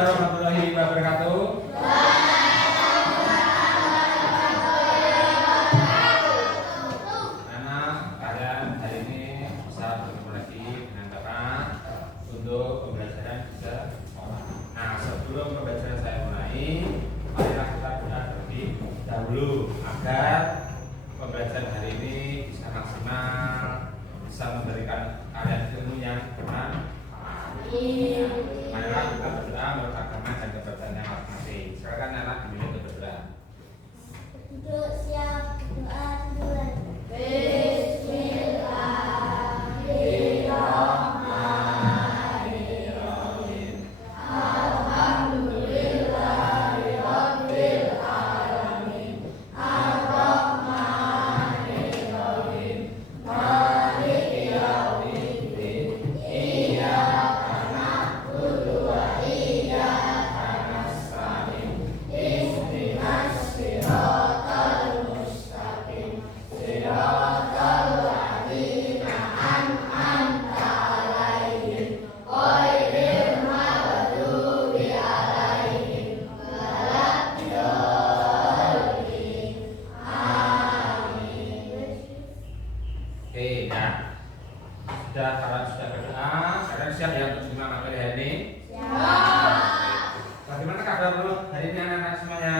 Warahmatullahi wabarakatuh. Anak kalian hari ini bisa bertemu lagi dengan Bapak untuk pembelajaran bisa sekolah. Nah, sebelum pembelajaran saya mulai, marilah kita berdoa terlebih dahulu agar pembelajaran hari ini bisa maksimal, bisa memberikan kalian ilmu yang benar. Marilah kita berdoa menurut agama dan kepercayaan yang masing-masing. Silakan anak dimulai untuk berdoa. Untuk siap doa dulu. Bismillahirrahmanirrahim. Alhamdulillahirabbil alamin. Arrahmanirrahim. Maliki yaumiddin. Iyyaka na'budu wa iyyaka nasta'in. Ihdinas siratal mustaqim. Siratal ladzina an'amta 'alaihim ghairil maghdubi 'alaihim waladdallin. Amin. Oke, nah, kalian sudah berdoa, kalian siap ya untuk menerima materi hari ini? Siap. Bagaimana kabar hari ini anak-anak semuanya?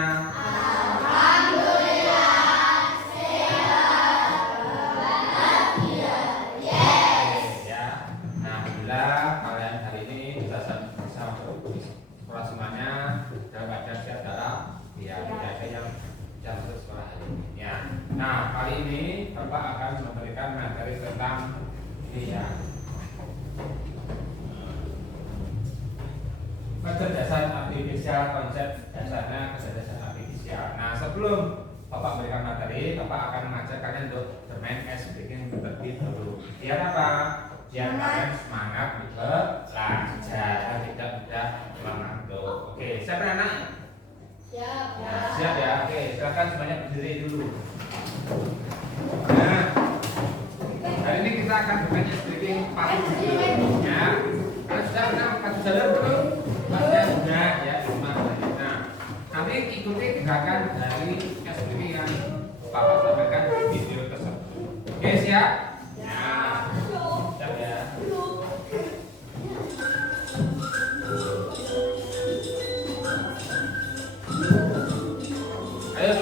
Alhamdulillah sehat bahagia. Yes. Ya. Nah, alhamdulillah kalian hari ini bisa masuk sekolah semuanya dalam keadaan sehat dalam ya tidak ada yang masuk sekolah hari ini. Ya. Nah, kali ini Bapak akan memberikan materi tentang ini ya. Kecerdasan artifisial, konsep dasarnya kecerdasan artifisial. Nah, sebelum Bapak memberikan materi, Bapak akan mengajak kalian untuk bermain ice breaking terlebih dahulu. Biar apa? Biar kalian semangat belajar dan tidak mudah mengantuk. Oke, siapa anak? Siap. Nah, siap ya. Oke, silakan semuanya berdiri dulu. Nah, hari ini kita akan bermain ice breaking pakai dulu. Ya. Kalian sudah pernah pakai jalur belum? Pakai sudah ya, cuma. Nah, nanti ikuti gerakan dari ice breaking yang Bapak sampaikan di video tersebut. Oke, siap? Ya. Siap ya. Ayo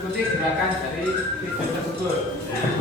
ikuti gerakan dari video tersebut. Nah.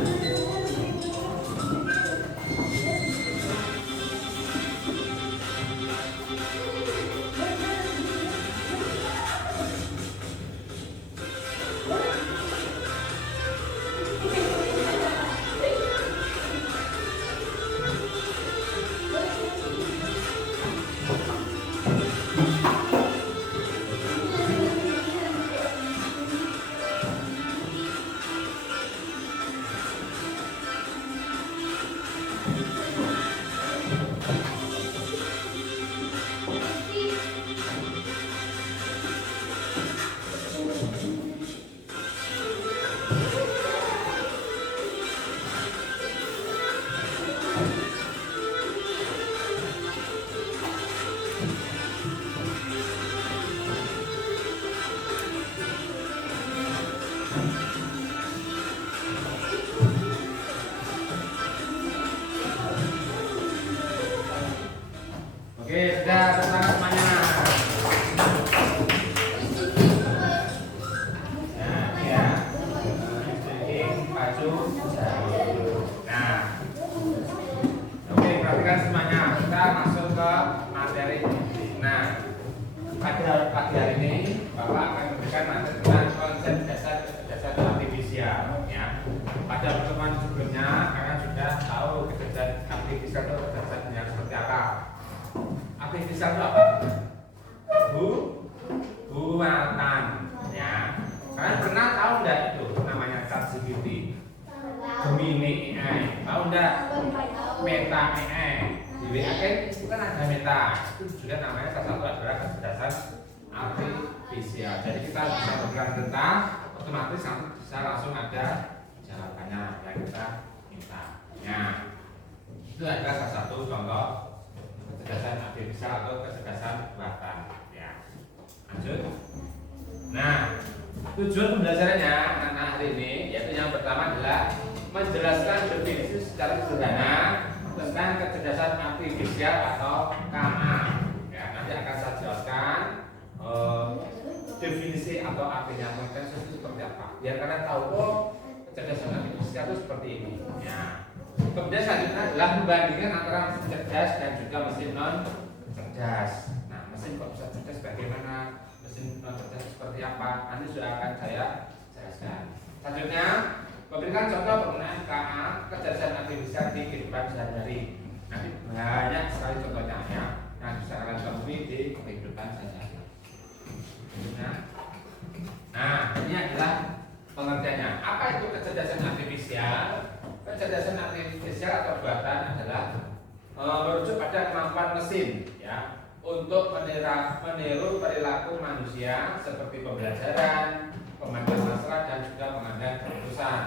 Oke, sudah semangat semuanya. Nah, ya. Jadi baju jahit. Nah. Oke, perhatikan semuanya. Kita masuk ke materi. Nah, pagi hari ini Bapak akan memberikan materi tentang konsep dasar artifisial. Ya. Pada pertemuan sebelumnya kalian sudah tahu kecerdasan artifisial itu kecerdasan yang seperti apa. Artifisial itu apa? Buatan. Ya. Kalian pernah tahu enggak itu namanya ChatGPT? Gemini AI. Tahu enggak? Meta AI. Di WA itu kan ada Meta. Itu juga namanya salah satu adalah kecerdasan artifisial. Jadi kita bisa bergerak tentang otomatis nanti bisa langsung ada jawabannya yang kita minta. Ya. Itu adalah salah satu contoh kecerdasan artifisial atau kecerdasan buatan. lanjut. Nah, tujuan pembelajarannya anak hari ini yaitu yang pertama adalah menjelaskan definisi secara sederhana tentang kecerdasan artifisial atau KA. Ya, nanti akan saya jelaskan definisi atau artinya itu seperti apa. Biar kalian tahu kecerdasan artifisial itu seperti ini. Ya. Kemudian selanjutnya adalah membandingkan antara mesin cerdas dan juga mesin non cerdas. Nah, mesin kok bisa cerdas bagaimana? Mesin non cerdas seperti apa? Nanti sudah akan saya jelaskan. Selanjutnya memberikan contoh penggunaan KA kecerdasan artifisial di kehidupan sehari-hari. Nanti banyak sekali contohnya ya yang bisa kalian temui di kehidupan sehari-hari. Nah, ini adalah pengertiannya. Apa itu kecerdasan artifisial? Kecerdasan artifisial atau buatan adalah merujuk pada kemampuan mesin ya untuk meniru perilaku manusia seperti pembelajaran, pemandangan masalah dan juga pengambilan keputusan.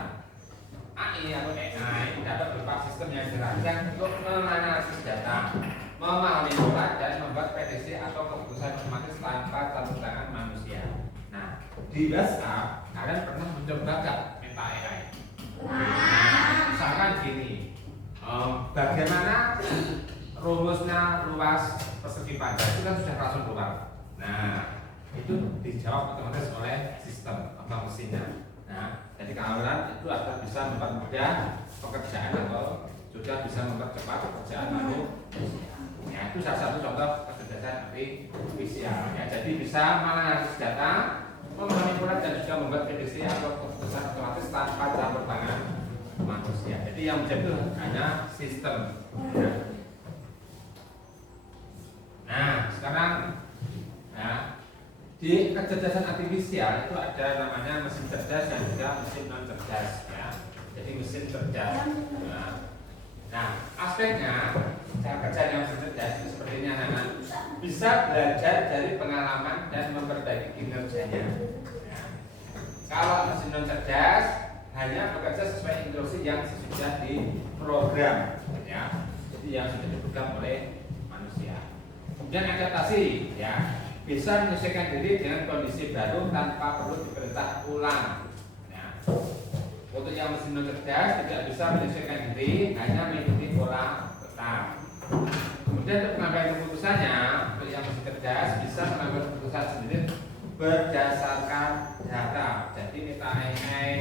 AI atau AI dapat berupa sistem yang dirancang untuk menganalisis data, memahami pola dan membuat prediksi atau keputusan otomatis tanpa campur tangan manusia. Nah, di WhatsApp kalian pernah mencoba gak meta AI? Nah, misalkan gini, bagaimana rumusnya luas persegi panjang itu kan sudah langsung keluar. Nah, itu dijawab otomatis oleh sistem atau mesinnya. Nah, jadi kalian itu akan bisa mempermudah pekerjaan atau juga bisa mempercepat pekerjaan manusia. Ya, itu salah satu contoh kecerdasan artifisial. Ya, jadi bisa menganalisis data, memahami pola dan juga membuat prediksi atau keputusan otomatis tanpa campur tangan manusia. Jadi yang menjadi itu hanya sistem. Ya. Nah, sekarang ya, di kecerdasan artifisial itu ada namanya mesin cerdas dan juga mesin non cerdas. Ya. Jadi mesin cerdas. Nah, aspeknya cara kerja yang mesin cerdas itu seperti ini anak-anak. Bisa belajar dari pengalaman dan memperbaiki kinerjanya. Ya. Kalau mesin non cerdas hanya bekerja sesuai instruksi yang sudah diprogram, ya. Jadi yang sudah diprogram oleh manusia. Kemudian adaptasi, ya, bisa menyesuaikan diri dengan kondisi baru tanpa perlu diperintah ulang. Ya. Untuk yang mesin non cerdas tidak bisa menyesuaikan diri, hanya mengikuti pola tetap. Kemudian untuk pengambilan keputusannya, untuk yang mesin cerdas bisa mengambil keputusan sendiri berdasarkan data. Jadi meta AI,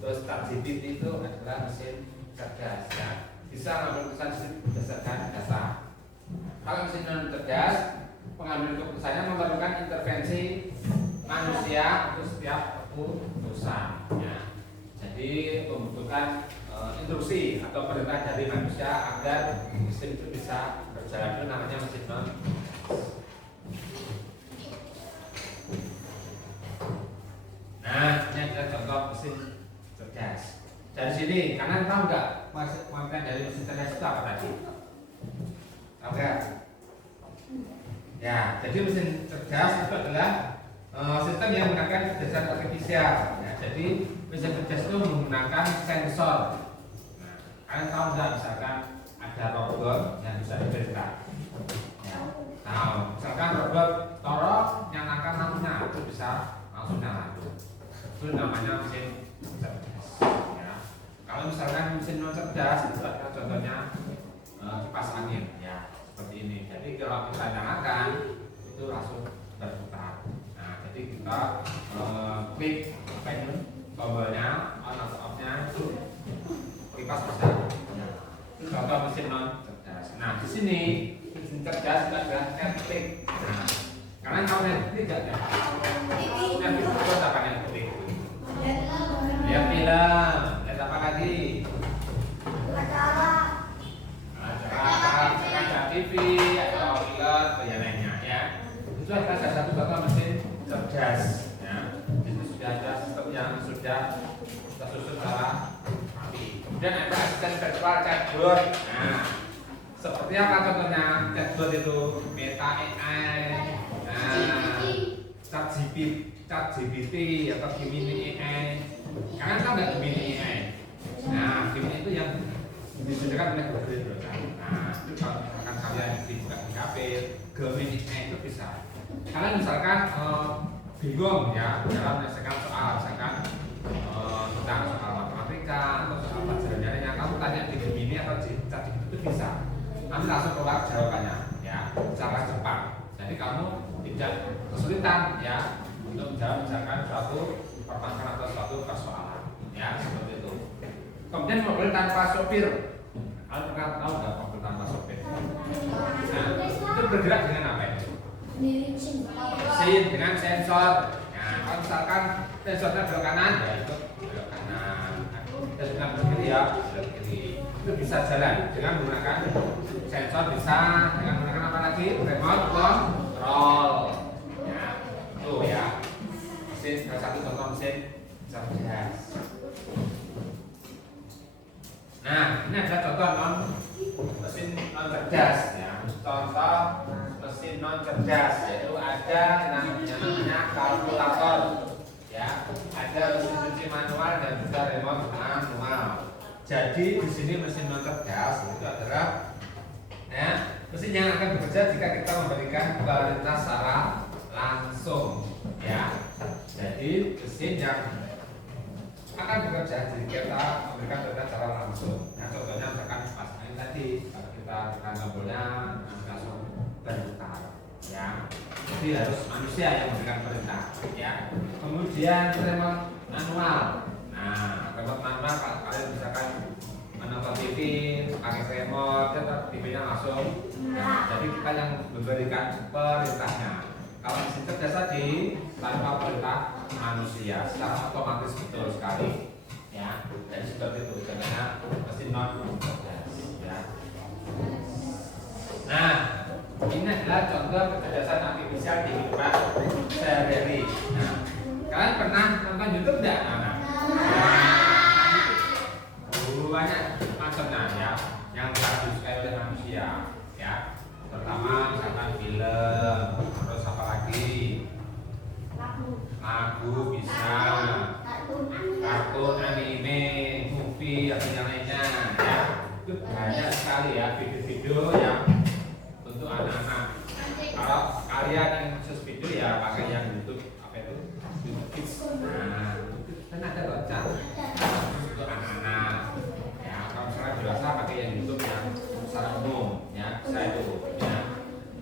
terus ChatGPT itu adalah mesin cerdas, ya. Bisa mengambil keputusan sendiri berdasarkan data. Kalau mesin non cerdas, pengambilan keputusannya memerlukan intervensi manusia untuk setiap keputusan. Ya. Jadi membutuhkan instruksi atau perintah dari manusia agar mesin itu bisa berjalan. Itu namanya mesin non. Nah, ini adalah contoh mesin cerdas. Dari sini, kalian tahu nggak pengertian dari mesin cerdas itu apa tadi? Tahu nggak? Ya, jadi mesin cerdas itu adalah sistem yang menggunakan kecerdasan artifisial. Ya, jadi mesin cerdas itu menggunakan sensor. Nah, kalian tahu nggak misalkan ada robot yang bisa diperintah? Ya, tahu. Misalkan robot torok nyalakan lampunya itu bisa langsung nyala. Itu namanya mesin cerdas. Ya. Kalau misalkan mesin non cerdas itu ada contohnya kipas angin, ya seperti ini. Jadi kalau kita nyalakan itu langsung berputar. Nah, jadi kita klik tombolnya on atau off-nya itu kipas bisa. Ya. Itu contoh mesin non cerdas. Nah, di sini mesin cerdas itu adalah Netflix. Nah, kalian tahu Netflix nggak ya? Netflix itu apa Netflix? Lihat film, lihat apa lagi? Acara TV atau film dan lainnya, ya. Itu adalah salah satu contoh mesin cerdas. Ya. Itu sudah ada sistem yang sudah tersusun secara rapi. Kemudian ada asisten virtual chatbot. Nah, seperti apa contohnya chatbot itu? Meta AI, ChatGPT atau Gemini AI. Kalian tahu nggak Gemini AI? Nah, Gemini itu yang disediakan oleh Google perusahaan. Nah, itu kalau misalkan kalian dibuka di kafe, Gemini AI itu bisa kalian misalkan bingung ya dalam menyelesaikan soal, misalkan tentang soal matematika atau soal pelajaran lainnya, kamu tanya di Gemini atau ChatGPT itu bisa, nanti langsung keluar jawabannya ya secara cepat. Jadi kamu tidak kesulitan ya untuk menjawab misalkan suatu permasalahan atau suatu persoalan ya seperti itu. Kemudian mobil tanpa sopir, kalian pernah tahu nggak mobil tanpa sopir? Nah, itu bergerak dengan apa itu? Mesin dengan sensor. Nah, kalau misalkan sensornya belok kanan, ya itu belok kanan. Sensornya belok kiri ya belok kiri. Itu bisa jalan dengan menggunakan sensor, bisa dengan menggunakan apa lagi? Remote control. Ya, itu ya. Mesin salah satu contoh mesin cerdas. Nah, ini adalah contoh mesin non cerdas ya. Contoh mesin non cerdas yaitu ada namanya kalkulator ya, ada mesin cuci manual dan juga remote manual. Jadi di sini mesin non cerdas itu adalah ya, mesin yang akan bekerja jika kita memberikan perintah secara langsung ya. Jadi mesin yang akan bekerja jika kita memberikan perintah secara langsung. Nah, contohnya misalkan pas ini tadi kalau kita tekan tombolnya langsung berputar ya. Jadi harus manusia yang memberikan perintah ya. Kemudian remote manual. Nah, remote manual kalau kalian misalkan menonton TV pakai remote, TV-nya langsung. Nah, jadi kita yang memberikan perintahnya. Kalau mesin cerdas tadi tanpa perintah manusia, secara otomatis betul sekali ya. Dan seperti itu contohnya mesin non cerdas ya. Nah, ini adalah contoh kecerdasan artifisial di kehidupan sehari-hari. Nah, kalian pernah nonton YouTube enggak? Nah, banyak macamnya ya yang disukai oleh manusia ya. Pertama misalkan film, terus apa lagi? Lagu bisa, kartun, anime, movie, atau yang lainnya ya. Itu banyak sekali ya video-video yang untuk anak-anak. Kalau kalian yang khusus video ya pakai yang YouTube apa itu? YouTube Kids. Nah, itu kan ada loh untuk anak-anak. Ya, kalau misalnya dewasa pakai yang YouTube yang secara umum ya, bisa itu ya.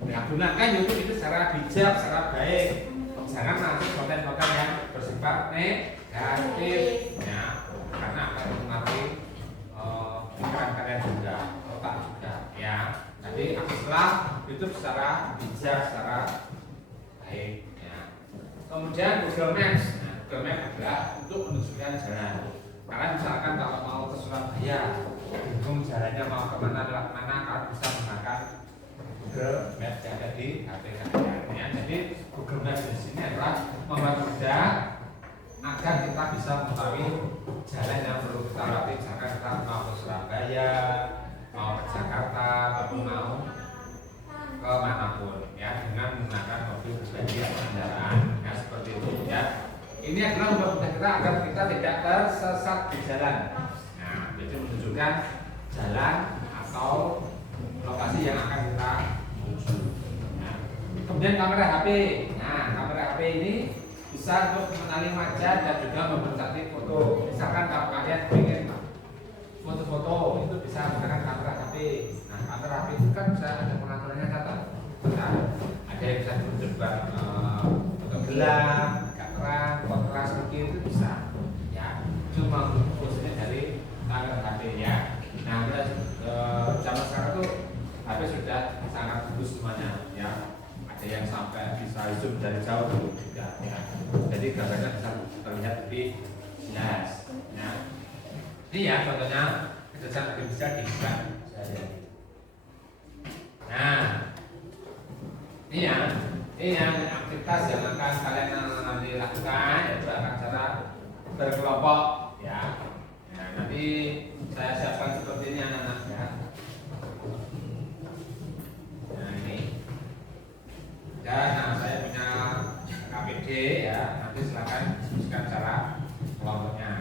Nah, gunakan YouTube itu secara bijak, secara baik. Jangan masuk konten-konten yang bersifat negatif ya, karena akan mempengaruhi pikiran kalian juga, otak juga ya. Jadi akseslah YouTube secara bijak, secara baik ya. Kemudian Google Maps. Nah, Google Maps adalah untuk menunjukkan jalan. Kalian misalkan kalau mau ke Surabaya, bingung jalannya mau kemana, lewat mana, kalian bisa menggunakan Google Maps yang ada di HP kalian ya. Jadi Google Maps di sini adalah mempermudah agar kita bisa mengetahui jalan yang perlu kita lalui. Misalkan kita mau ke Surabaya, mau ke Jakarta, ataupun mau ke manapun ya, dengan menggunakan mobil pribadi atau kendaraan ya, seperti itu ya. Ini adalah mempermudah kita agar kita tidak tersesat di jalan. Nah, jadi menunjukkan jalan atau lokasi yang akan kita tuju. Nah, kemudian kamera HP. Nah, kamera HP ini bisa untuk mengenali wajah dan juga membentuk foto. Misalkan kalau kalian ingin foto-foto itu bisa menggunakan kamera HP. Nah, kamera HP itu kan bisa ada pengaturannya kata. Nah, ada yang bisa dibuat foto gelap, agak terang, kontras seperti itu bisa. Ya, cuma fungsinya dari kamera HP ya. Nah, kita zaman sekarang tuh HP sudah sangat bagus semuanya ya. Ada yang sampai bisa zoom dari jauh dulu juga ya. Jadi gambarnya bisa terlihat lebih jelas ya. Ini ya contohnya kecerdasan artifisial di kehidupan sehari-hari. Nah, ini yang aktivitas yang akan kalian nanti lakukan, yaitu akan cara berkelompok ya. Nah, nanti saya siapkan seperti ini anak-anak ya. Nah, ini dan saya punya KPD ya, nanti silakan diskusikan cara kelompoknya.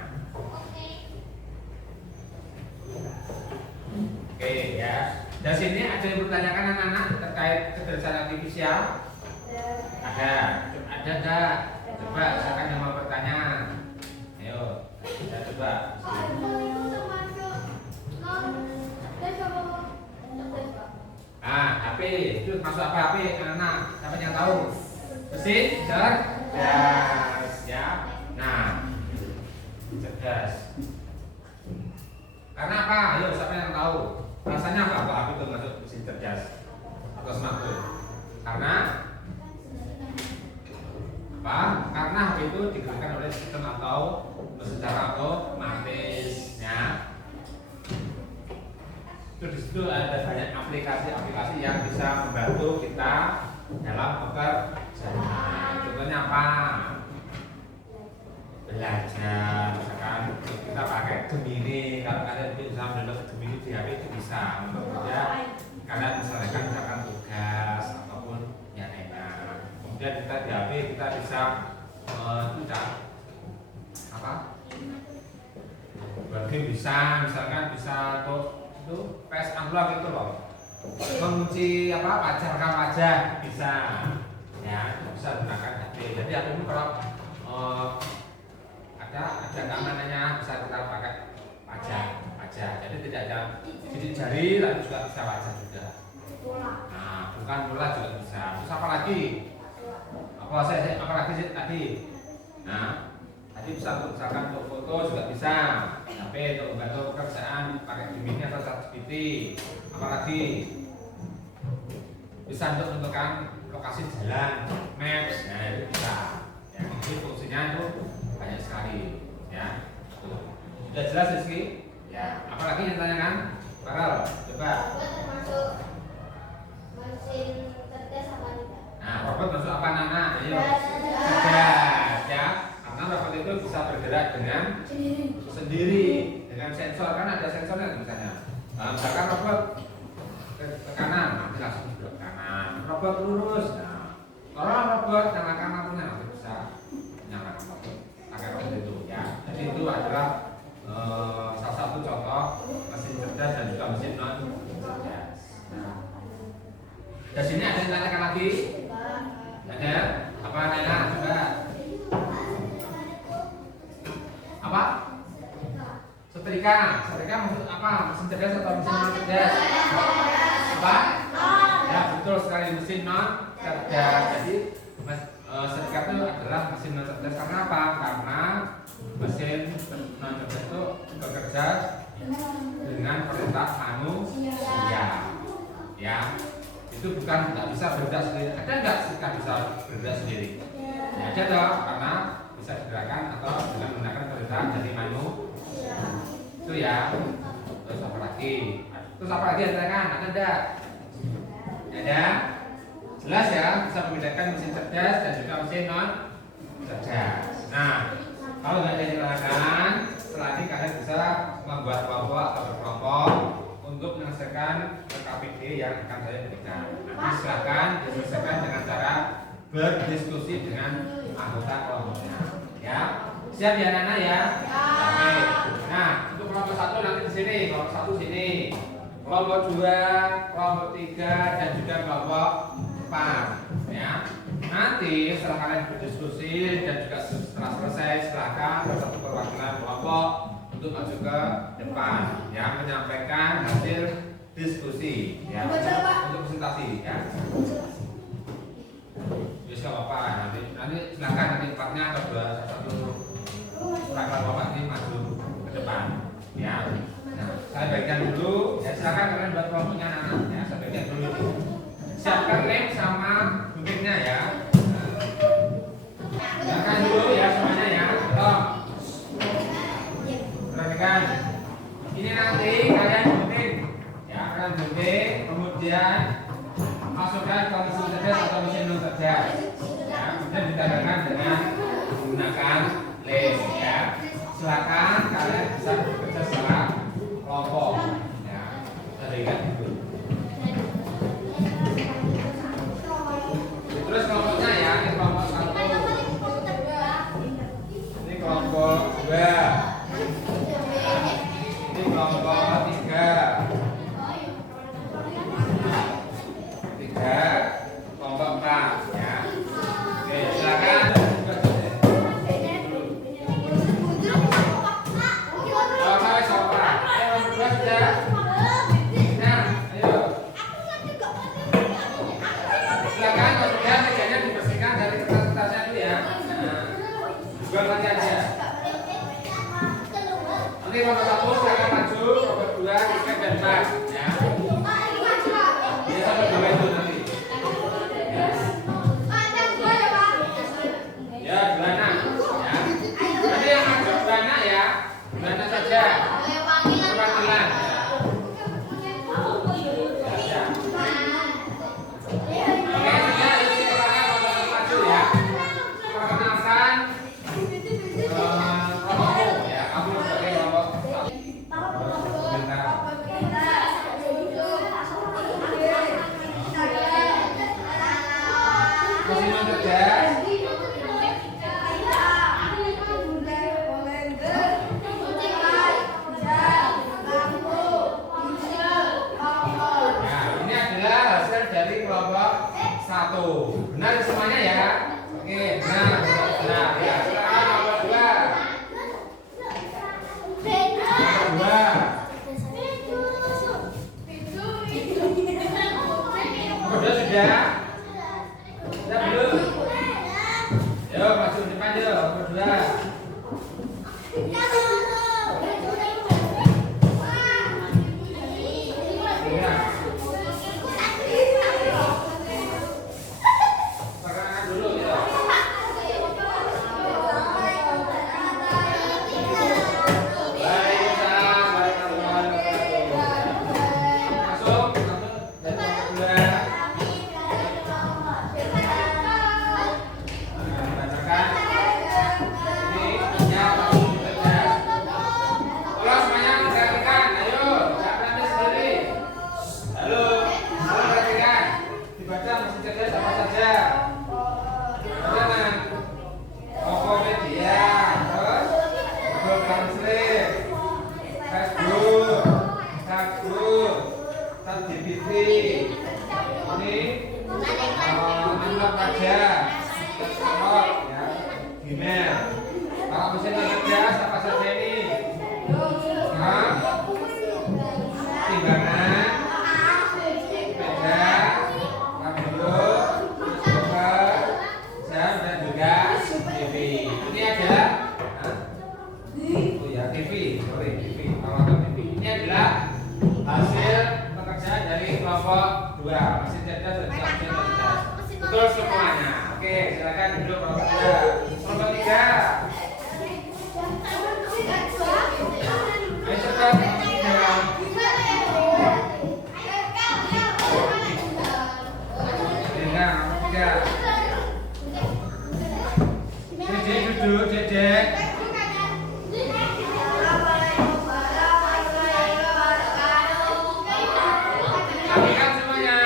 Oke ya. Dari sini ada yang bertanyakan anak-anak terkait kecerdasan artifisial? Ada enggak? Coba silakan yang mau bertanya. Ayo, kita coba. HP itu masuk apa HP? Anak, siapa yang tahu? Mesin, cerdas, ya. Nah, cerdas. Karena apa? Ayo, siapa yang tahu? Rasanya apa kalau HP itu masuk mesin cerdas atau smartphone? Karena apa? Karena HP itu digerakkan oleh sistem atau secara otomatis, ya. Terus di situ ada banyak aplikasi-aplikasi yang bisa membantu kita dalam bekerja. Contohnya apa? Belajar, misalkan kita pakai Gemini. Kalau kalian bisa mendownload Gemini di HP itu bisa untuk kerja. Kalian misalkan tugas ataupun yang enak. Kemudian kita di HP kita bisa apa? Berarti bisa, misalkan bisa tuh itu PS unlock itu loh, mengunci apa pajak rekam pajak bisa, ya bisa gunakan HP. Jadi HP itu kalau ada keamanannya bisa kita pakai pajak. Jadi tidak ada sidik jari, lalu juga bisa pajak juga. Nah, bukan bola juga bisa. Terus apa lagi? Apa lagi sih tadi? Nah, tadi bisa untuk misalkan untuk foto juga bisa. HP untuk membantu pekerjaan pakai Gemini atau ChatGPT. Apalagi bisa untuk menentukan lokasi jalan, maps, ya itu bisa. Ya, ini fungsinya itu banyak sekali. Ya, sudah jelas Rizky? Ya. Apalagi yang ditanyakan? Farel, coba. Robot termasuk mesin cerdas apa tidak? Nah, robot masuk apa Nana? Ayo. Cerdas. Cerdas, ya. Karena robot itu bisa bergerak dengan sendiri dengan sensor, kan ada sensornya misalnya. Misalkan robot ke kanan nanti langsung belok kanan, robot lurus. Nah, kalau robot nyalakan lampunya nanti bisa nyalakan robot pakai robot itu, ya. Jadi itu adalah salah satu contoh mesin cerdas dan juga mesin non cerdas. Nah, dari sini ada yang tanyakan lagi? Ada? Apa Nana? Coba. Apa? Setrika maksud apa? Mesin cerdas atau mesin non cerdas? Apa? Ya betul sekali, mesin non cerdas. Jadi setrika itu adalah mesin non cerdas karena apa? Karena mesin non cerdas itu bekerja dengan perintah manusia. Ya, itu bukan nggak bisa bergerak sendiri. Ada nggak setrika bisa bergerak sendiri? Ya, ada dong, karena bisa digerakkan atau dengan menggunakan perintah dari manusia. Itu ya. Terus apa lagi? Ada enggak? Ada? Jelas ya, bisa membedakan mesin cerdas dan juga mesin non cerdas. Nah, kalau nggak ada yang dilakukan, setelah ini kalian bisa membuat kelompok atau berkelompok untuk menyelesaikan KPD yang akan saya berikan. Nanti silakan diselesaikan dengan cara berdiskusi dengan anggota kelompoknya. Ya, siap ya Nana ya? Oke. Nah, untuk kelompok 1 nanti di sini, kelompok 1 sini, kelompok 2, kelompok 3, dan juga kelompok 4. Ya, nanti setelah kalian berdiskusi dan juga setelah selesai, silakan satu perwakilan kelompok untuk maju ke depan, ya, menyampaikan hasil diskusi, ya, untuk presentasi, ya. Bisa apa? Nanti silakan nanti empatnya atau satu perwakilan kelompok ini maju ke depan, ya. Nah, saya bagikan dulu, ya silakan kalian buat kelompoknya anak, ya, saya bagikan dulu. Siapkan lem sama guntingnya ya. Silakan dulu ya semuanya ya. Tolong. Perhatikan. Ini nanti kalian gunting, ya, kalian gunting, kemudian masukkan ke mesin cerdas atau mesin non cerdas. Ya, kemudian ditambahkan dengan menggunakan lem, ya. Silakan kalian bisa bekerja secara kelompok, ya. Perhatikan dulu. Terus kelompoknya ya, ini kelompok 1, ini kelompok 2, ini kelompok 3, kelompok 4, ya. Oke, silakan. duduk kelompok 2. Kelompok 3. Ayo cepat kelompok 3. Dedek duduk, Dedek. Rapikan semuanya.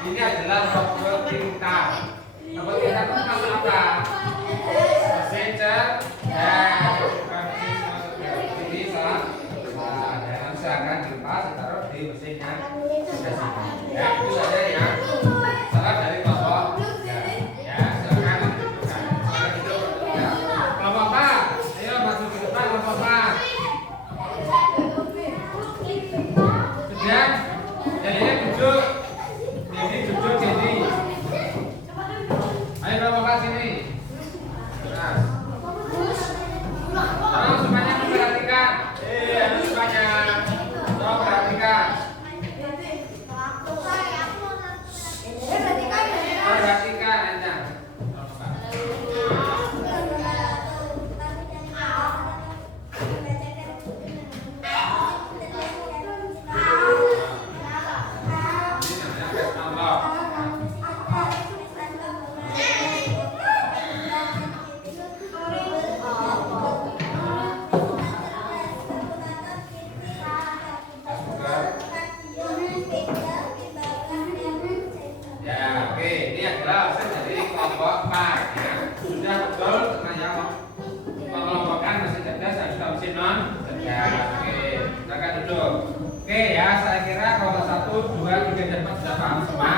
Ini adalah robot tinta. Robot tinta itu masuk apa? Mesin cerdas. Ini salah. Dan silakan dilepas ditaruh di mesinnya. Ya, itu saja ya. Salah dari kelompok. Ya, silakan dudukkan. Silakan duduk. Kelompok apa? Ayo masuk ke depan kelompok apa? Sudah? Jadinya duduk. Jadi duduk jadi. Ayo kelompok apa sini? Nah. Tolong semuanya memperhatikan. Semuanya. Tolong perhatikan. Perhatikan Anda. Ya, oke, ini adalah hasil dari kelompok 4 ya. Sudah betul semuanya mengelompokkan mesin cerdas dan juga mesin non cerdas. Oke, silakan duduk. Oke ya, saya kira kelompok 1, 2, 3 dan 4 sudah paham semua.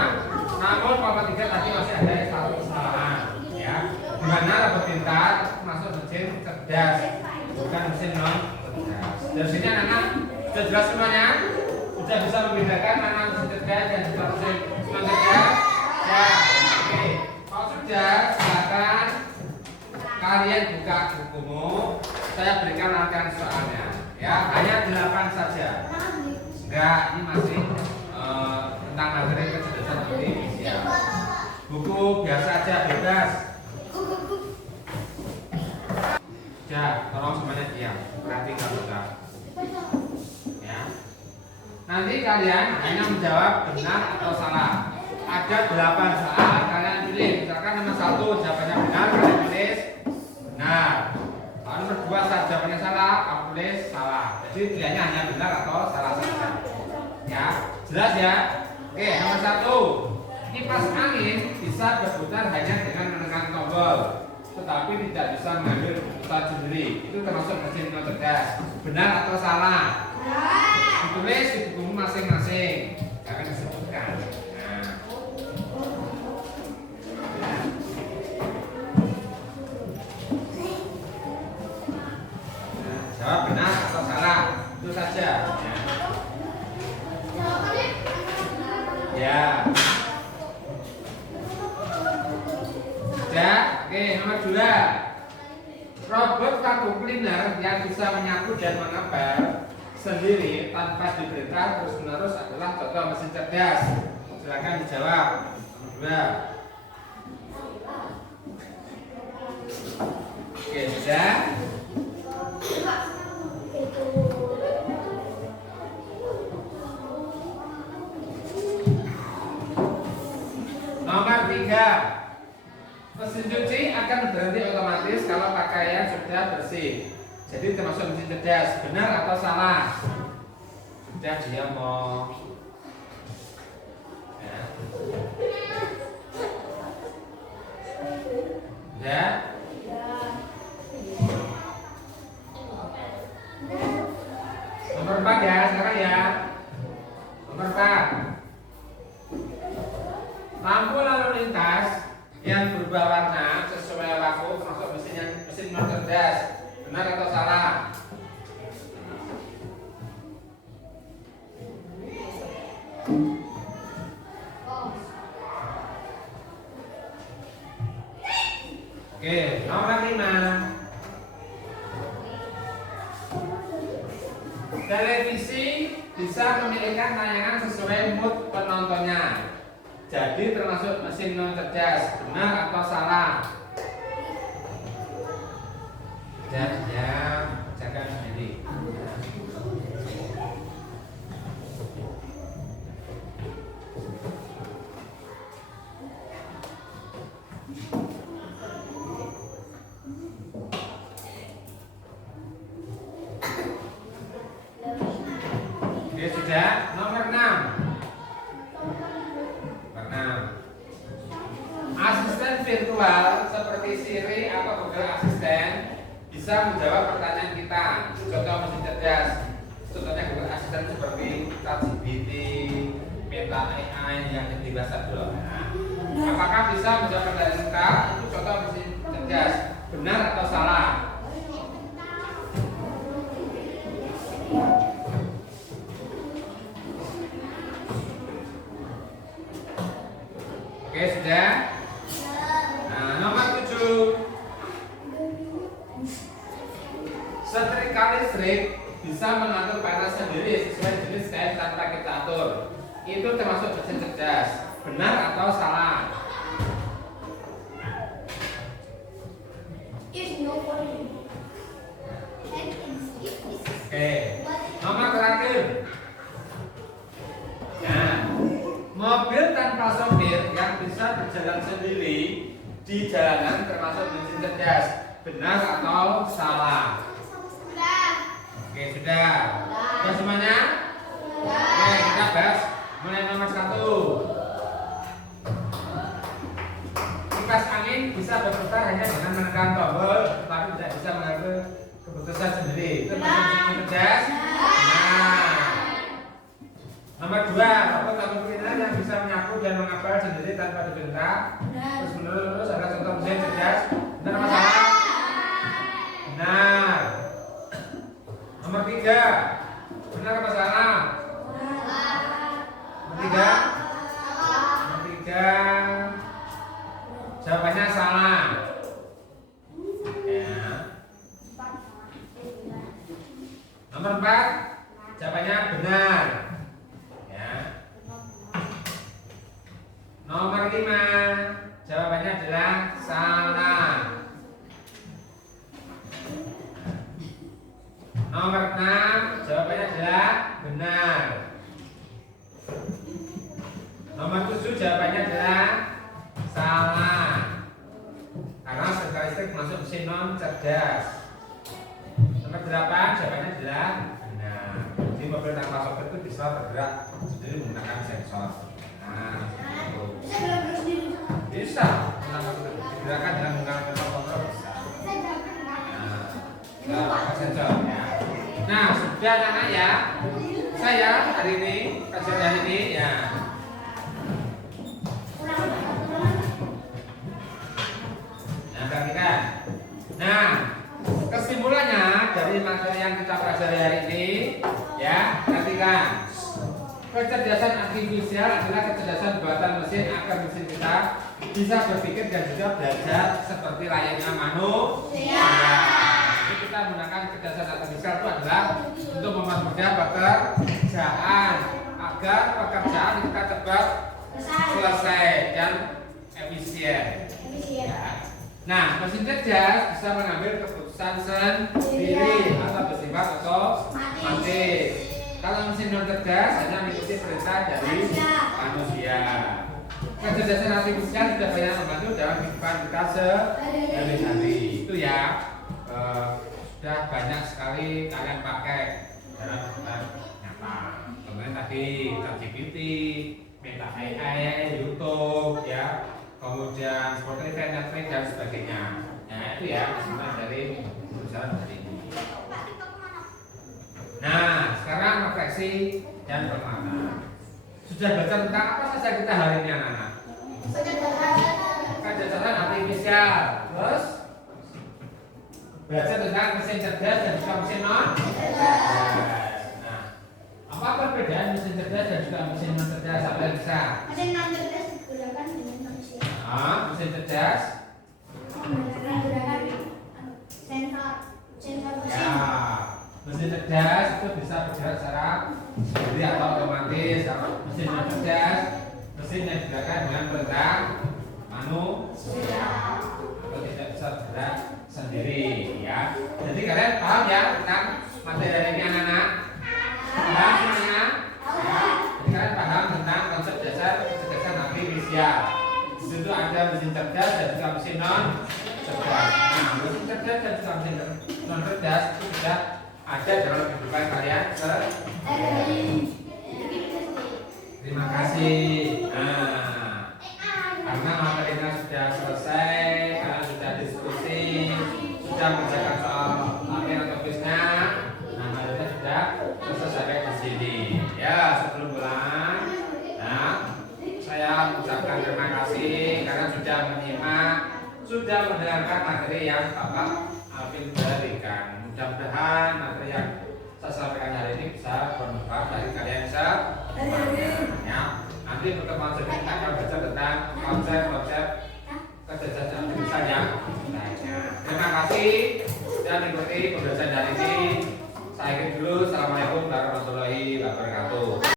Namun kelompok 3 tadi masih ada satu kesalahan ya. Di mana robot pintar masuk mesin cerdas, bukan mesin non cerdas. Dari sini anak-anak sudah jelas semuanya? Sudah bisa membedakan mana mesin cerdas dan juga mesin non cerdas? Ya, oke. Kalau sudah, silakan kalian buka bukumu. Saya berikan rangkaian soalnya. Ya, hanya 8 saja. Enggak, ini masih tentang materi kecerdasan artifisial. Buku biasa aja, bebas. Ya, tolong semuanya diam. Perhatikan betul. Ya. Nanti kalian hanya menjawab benar atau salah. Ada 8 soal, kalian pilih. Misalkan nomor 1 jawabannya benar, kalian tulis benar. Kalau nomor 2 jawabannya salah, kamu tulis salah. Jadi pilihannya hanya benar atau salah saja. Ya, jelas ya. Oke, nomor 1. Kipas angin bisa berputar hanya dengan menekan tombol, tetapi tidak bisa mengambil keputusan sendiri. Itu termasuk mesin non cerdas. Benar atau salah? Ditulis di bukumu masing-masing. Jangan disebutkan. Jawab benar atau salah, itu saja. Ya. Sudah. Oke, nomor 2. Robot vacuum cleaner yang bisa menyapu dan mengepel sendiri tanpa diperintah terus-menerus adalah contoh mesin cerdas. Silakan dijawab. Nomor 2. Oke, sudah. Nomor 3. Mesin cuci akan berhenti otomatis kalau pakaian sudah bersih. Jadi termasuk mesin cerdas. Benar atau salah? Sudah dia mau. Ya. Nomor Nomor 4 ya, sekarang ya. Nomor 4. Lampu lalu lintas yang berubah warna sesuai waktu termasuk mesin non cerdas. Benar atau salah? Oke, nomor 5. Televisi bisa memilihkan tayangan sesuai mood penontonnya. Jadi termasuk mesin non cerdas. Benar atau salah? Dan ya, jaga sendiri. Oke, sudah. Nomor 6. Asisten virtual seperti Siri atau Google Assistant bisa menjawab pertanyaan kita. Contoh mesin cerdas. Contohnya Google Assistant seperti ChatGPT, Meta AI yang dibahas dulu. Apakah bisa menjawab pertanyaan kita? Itu contoh mesin cerdas. Benar atau salah? Oke, sudah. Nah, nomor 7. Setrika listrik bisa mengatur panas sendiri sesuai jenis kain tanpa kita atur. Itu termasuk mesin cerdas. Benar atau salah? Oke. Nomor terakhir. Nah, mobil tanpa sopir yang bisa berjalan sendiri di jalanan termasuk mesin cerdas. Benar atau salah? Oke, sudah. Sudah semuanya? Oke, kita bahas mulai nomor 1. Kipas angin bisa berputar hanya dengan menekan tombol, tetapi tidak bisa mengambil keputusan sendiri. Itu mesin cerdas. Nah. Nomor 2, robot kemungkinan yang bisa menyapu dan mengapel sendiri tanpa dibentak. Terus menerus ada contoh mesin cerdas. Benar atau salah? Benar. Nomor 3, benar atau salah? Nomor 3. Nomor 3. Jawabannya salah. Ya. Nomor 4, jawabannya benar. Nomor 5, jawabannya adalah salah. Nomor 6, jawabannya adalah benar. Nomor 7, jawabannya adalah salah. Karena setrika listrik masuk mesin non cerdas. Nomor 8, jawabannya adalah benar. Jadi mobil tanpa sopir itu bisa bergerak sendiri menggunakan sensor. Nah, bisa digerakkan dengan menggunakan kontrol bisa. Nah, sensor ya. Nah, sudah anak-anak ya. Saya hari ini kajian hari ini ya. Nah, perhatikan. Nah, kesimpulannya dari materi yang kita pelajari hari ini ya, perhatikan. Kecerdasan artifisial adalah kecerdasan buatan mesin agar mesin kita bisa berpikir dan juga belajar seperti layaknya manusia. Jadi kita menggunakan kecerdasan artifisial itu adalah untuk mempermudah pekerjaan agar pekerjaan kita cepat selesai dan efisien. Ya. Nah, mesin cerdas bisa mengambil keputusan sendiri atau bersifat otomatis. Kalau mesin non cerdas hanya mengikuti perintah dari manusia. Kecerdasan artifisial tidak banyak membantu dalam kehidupan kita sehari-hari. Itu ya, sudah banyak sekali kalian pakai dalam kehidupan nyata. Kemudian tadi ChatGPT, Meta AI, YouTube, ya, kemudian Spotify, Netflix dan sebagainya. Nah itu ya kesimpulan dari perusahaan hari ini. Nah sekarang refleksi dan bermakna. Sudah belajar tentang apa saja kita hari ini anak-anak? Kecerdasan artifisial. Terus belajar tentang mesin cerdas dan juga mesin non cerdas. Nah, apa perbedaan mesin cerdas dan juga mesin non cerdas? Apa yang bisa? Mesin non cerdas digunakan dengan manusia. Mesin cerdas Menggunakan sensor mesin. ya, mesin cerdas itu bisa bergerak secara sendiri atau otomatis. Mesin non cerdas, mesin yang digunakan dengan perintah manusia atau tidak bisa bergerak sendiri, ya. Jadi kalian paham ya tentang materi hari ini anak-anak? Paham semuanya? Jadi kalian paham tentang konsep dasar kecerdasan artifisial. Di situ ada mesin cerdas dan juga mesin non cerdas. Nah, mesin cerdas dan juga mesin non cerdas itu sudah ada dalam kehidupan kalian sehari. Terima kasih. Nah, karena materinya sudah selesai, kalian sudah diskusi, sudah mengerjakan soal akhir atau kuisnya. Nah, materinya sudah selesai sampai di sini. Ya, sebelum pulang, nah, saya mengucapkan terima kasih karena sudah menyimak, sudah mendengarkan materi yang Bapak Alvin berikan. Mudah-mudahan materi yang saya sampaikan hari ini bisa bermanfaat bagi kalian semuanya. Ya, nanti pertemuan selanjutnya akan belajar tentang konsep